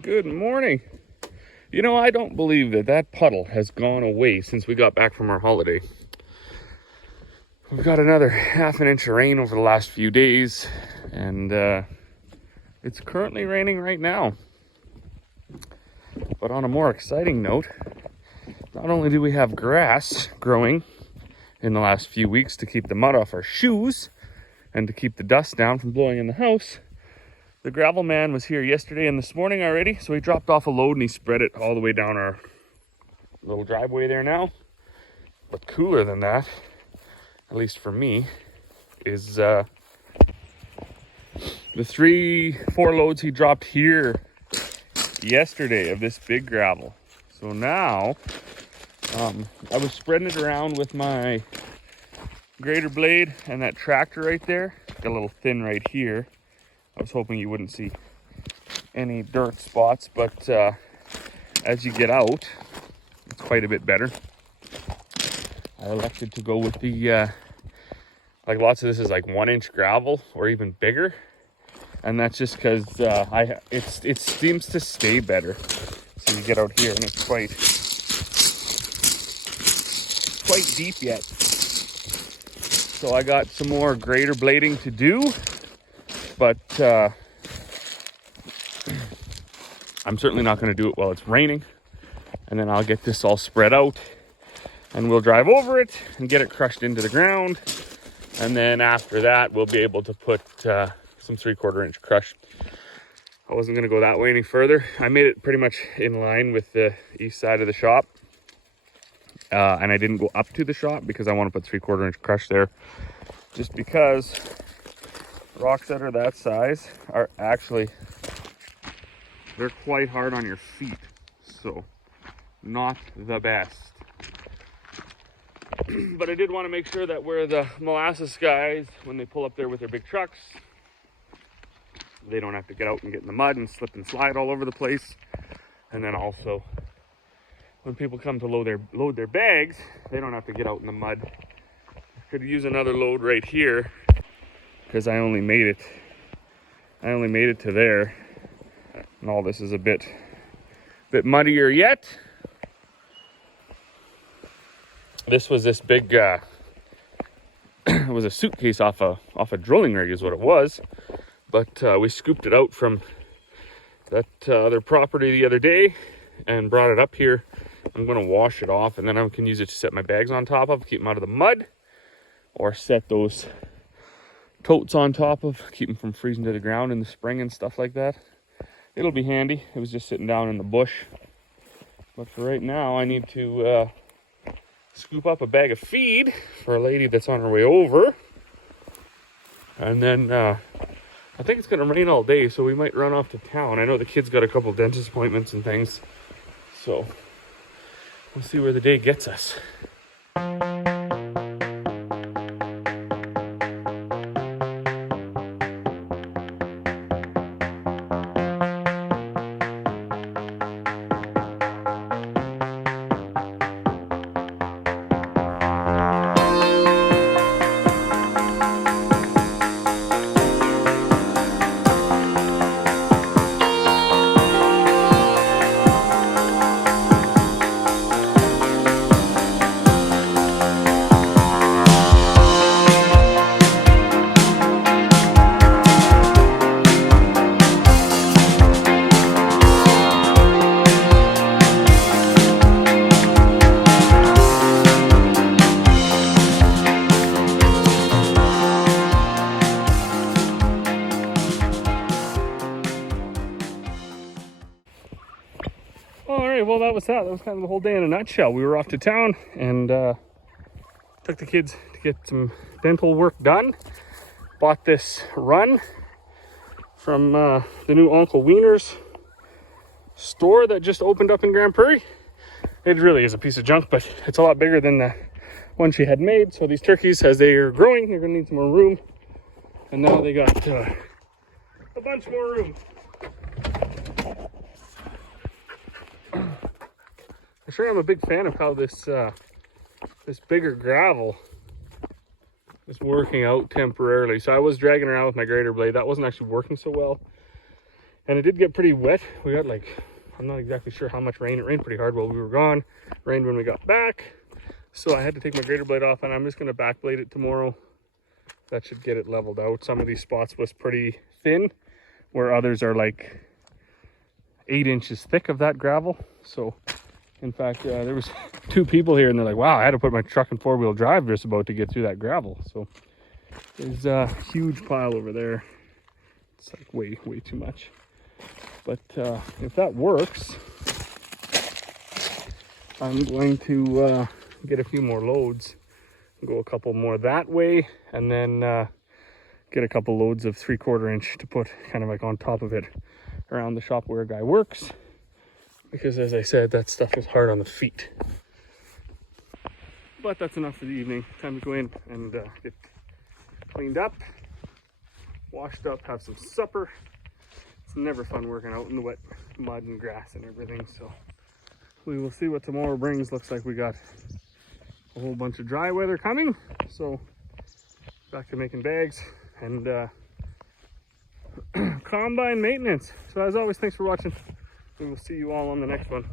Good morning. You know, I don't believe that puddle has gone away since we got back from our holiday. We've got another half an inch of rain over the last few days, and it's currently raining right now. But on a more exciting note, not only do we have grass growing in the last few weeks to keep the mud off our shoes and to keep the dust down from blowing in the house, the gravel man was here yesterday and this morning already, so he dropped off a load and he spread it all the way down our little driveway there now. But cooler than that, at least for me, is the 3-4 loads he dropped here yesterday of this big gravel. So now, I was spreading it around with my grader blade and that tractor right there. Got a little thin right here. I was hoping you wouldn't see any dirt spots, but as you get out, it's quite a bit better. I elected to go with the, like lots of this is like 1-inch gravel or even bigger. And that's just because it seems to stay better. So you get out here and it's quite deep yet. So I got some more grader blading to do. But I'm certainly not going to do it while it's raining. And then I'll get this all spread out and we'll drive over it and get it crushed into the ground. And then after that, we'll be able to put some 3/4 inch crush. I wasn't going to go that way any further. I made it pretty much in line with the east side of the shop. And I didn't go up to the shop because I want to put 3/4 inch crush there. Just because rocks that are that size are actually, they're quite hard on your feet, so not the best. But I did want to make sure that where the molasses guys, when they pull up there with their big trucks, they don't have to get out and get in the mud and slip and slide all over the place. And then also when people come to load their bags, they don't have to get out in the mud. Could use another load right here, because I only made it to there, and all this is a bit muddier yet. This was this big it was a suitcase off a drilling rig is what it was, but we scooped it out from that other property the other day and brought it up here. I'm going to wash it off, and then I can use it to set my bags on top of, keep them out of the mud, or set those totes on top of, keep them from freezing to the ground in the spring and stuff like that. It'll be handy. It was just sitting down in the bush. But for right now, I need to scoop up a bag of feed for a lady that's on her way over. And then I think it's going to rain all day, so we might run off to town. I know the kids got a couple dentist appointments and things. So we'll see where the day gets us. Well, that was that. That was kind of the whole day in a nutshell. We were off to town and took the kids to get some dental work done. Bought this run from the new Uncle Wiener's store that just opened up in Grand Prairie. It really is a piece of junk, but it's a lot bigger than the one she had made. So these turkeys, as they are growing, they're going to need some more room. And now they got a bunch more room. I sure am a big fan of how this bigger gravel is working out temporarily. So I was dragging around with my grader blade. That wasn't actually working so well. And it did get pretty wet. We got like, I'm not exactly sure how much rain. It rained pretty hard while we were gone. Rained when we got back. So I had to take my grater blade off, and I'm just going to back blade it tomorrow. That should get it leveled out. Some of these spots was pretty thin, where others are like 8 inches thick of that gravel. So in fact, there was 2 people here and they're like, wow, I had to put my truck in 4-wheel drive just about to get through that gravel. So there's a huge pile over there. It's like way too much. But if that works, I'm going to get a few more loads, go a couple more that way, and then get a couple loads of 3/4 inch to put kind of like on top of it around the shop where a guy works, because as I said, that stuff is hard on the feet. But that's enough for the evening. Time to go in and get cleaned up, washed up, have some supper. It's never fun working out in the wet mud and grass and everything, so we will see what tomorrow brings. Looks like we got a whole bunch of dry weather coming, so back to making bags and combine maintenance. So as always, thanks for watching. We will see you all on the next one.